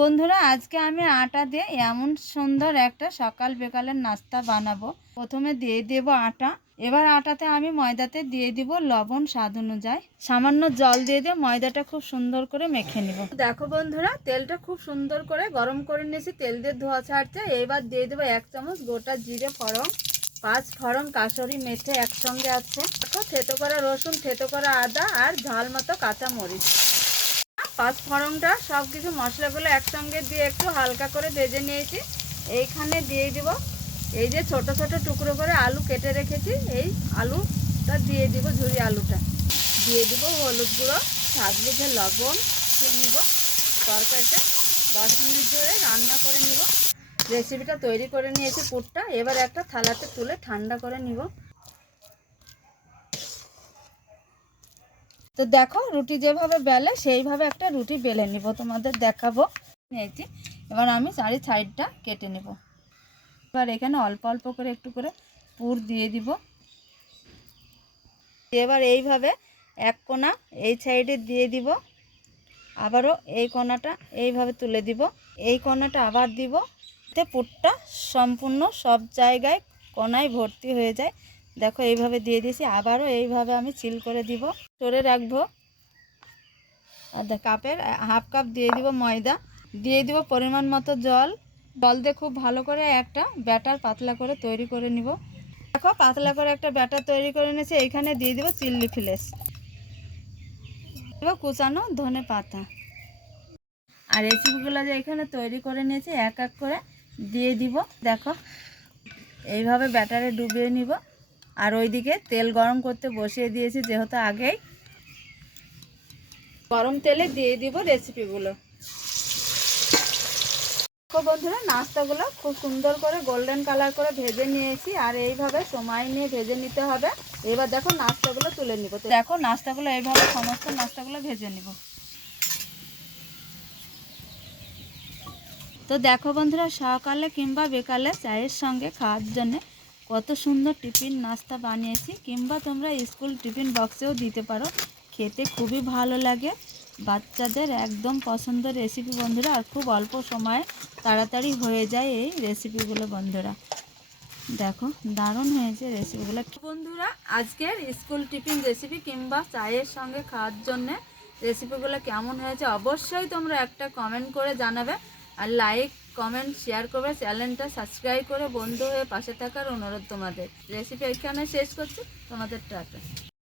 বন্ধুরা আজকে আমি আটা দিয়ে এমন সুন্দর একটা সকাল বিকালের নাস্তা বানাবো। প্রথমে দিয়ে দেব আটা। এবার আটাতে আমি ময়দাতে দিয়ে দিব লবণ স্বাদ অনুযায়ী, সামান্য জল দিয়ে দিয়ে ময়দাটা খুব সুন্দর করে মেখে নিব। দেখো বন্ধুরা, তেলটা খুব সুন্দর করে গরম করে নিয়েছি, তেল দিয়ে ধোয়া ছাড়ছে। এবার দিয়ে দেবো 1 চামচ গোটা জিরে ফোড়ন, 5 ফোড়ন কাসুরি মেথি একসঙ্গে আছে। দেখো, থেতো করা রসুন, থেতো করা আদা আর ঝাল মতো কাঁচা মরিচ। 5 ফোড়নটা সব কিছু মশলাগুলো একসঙ্গে দিয়ে একটু হালকা করে ভেজে নিয়েছি। এইখানে দিয়ে দিব এই যে ছোট ছোট টুকরো করে আলু কেটে রেখেছি, এই আলুটা দিয়ে দিব, ঝুরি আলুটা দিয়ে দিব। হলুদ গুঁড়ো, স্বাদ বুঝে লবণ দিয়ে নিব। তরকারিটা 10 মিনিট ধরে রান্না করে নিব। রেসিপিটা তৈরি করে নিয়েছি পুরটা। এবার একটা থালাতে তুলে ঠান্ডা করে নিব। তো দেখো, রুটি যেভাবে বেলে সেইভাবে একটা রুটি বেলে নিব, তোমাদের দেখাবো। নিয়েছি, এবার আমি চারি সাইডটা কেটে নেব। এবার এখানে অল্প অল্প করে একটু করে পুর দিয়ে দিব। এবার এইভাবে এক কোণা এই সাইডে দিয়ে দিব, আবারও এই কোণাটা এইভাবে তুলে দিব, এই কোণাটা আবার দিব, এতে পুরটা সম্পূর্ণ সব জায়গায় কোণায় ভর্তি হয়ে যায়। দেখো, এইভাবে দিয়ে দিয়েছি। আবারও এইভাবে আমি সিল করে দিব, সরে রাখবো। আর কাপের 1/2 কাপ দিয়ে দিব ময়দা, দিয়ে দিব পরিমাণ মতো জল। জল দিয়ে খুব ভালো করে একটা ব্যাটার পাতলা করে তৈরি করে নিব। দেখো, পাতলা করে একটা ব্যাটার তৈরি করে নিয়েছি। এইখানে দিয়ে দিব চিলি ফ্লেক্স, কুচানো ধনে পাতা। আর রেসিপিগুলো যে এখানে তৈরি করে নিয়েছি এক এক করে দিয়ে দিব। দেখো, এইভাবে ব্যাটারে ডুবিয়ে নিব। আর ওইদিকে তেল গরম করতে বসিয়ে দিয়েছি, যেহেতু আগেই গরম তেলে দিয়ে দিব রেসিপিগুলো। বন্ধুরা, নাস্তাগুলো খুব সুন্দর করে গোল্ডেন কালার করে ভেজে নিয়েছি, আর এইভাবে সময় নিয়ে ভেজে নিতে হবে। এবার দেখো, নাস্তাগুলো তুলে নিব। দেখো, নাস্তাগুলো এইভাবে সমস্ত নাস্তাগুলো ভেজে নিব। তো দেখো বন্ধুরা, সকালে কিংবা বিকালে চায়ের সঙ্গে খাওয়ার জন্য কত সুন্দর টিফিন নাস্তা বানিয়েছি, কিংবা তোমরা স্কুল টিফিন বক্সেও দিতে পারো। খেতে খুবই ভালো লাগে, বাচ্চাদের একদম পছন্দের রেসিপি বন্ধুরা। আর খুব অল্প সময়ে তাড়াতাড়ি হয়ে যায় এই রেসিপিগুলো বন্ধুরা। দেখো, দারুণ হয়েছে রেসিপিগুলো বন্ধুরা। আজকের স্কুল টিফিন রেসিপি কিংবা চায়ের সঙ্গে খাওয়ার জন্য রেসিপিগুলো কেমন হয়েছে অবশ্যই তোমরা একটা কমেন্ট করে জানাবে। আর লাইক কমেন্ট শেয়ার করবে, চ্যানেলটা সাবস্ক্রাইব করে বন্ধু হয়ে পাশে থাকার অনুরোধ তোমাদের। রেসিপি এখানে শেষ করছি, তোমাদের টাটা।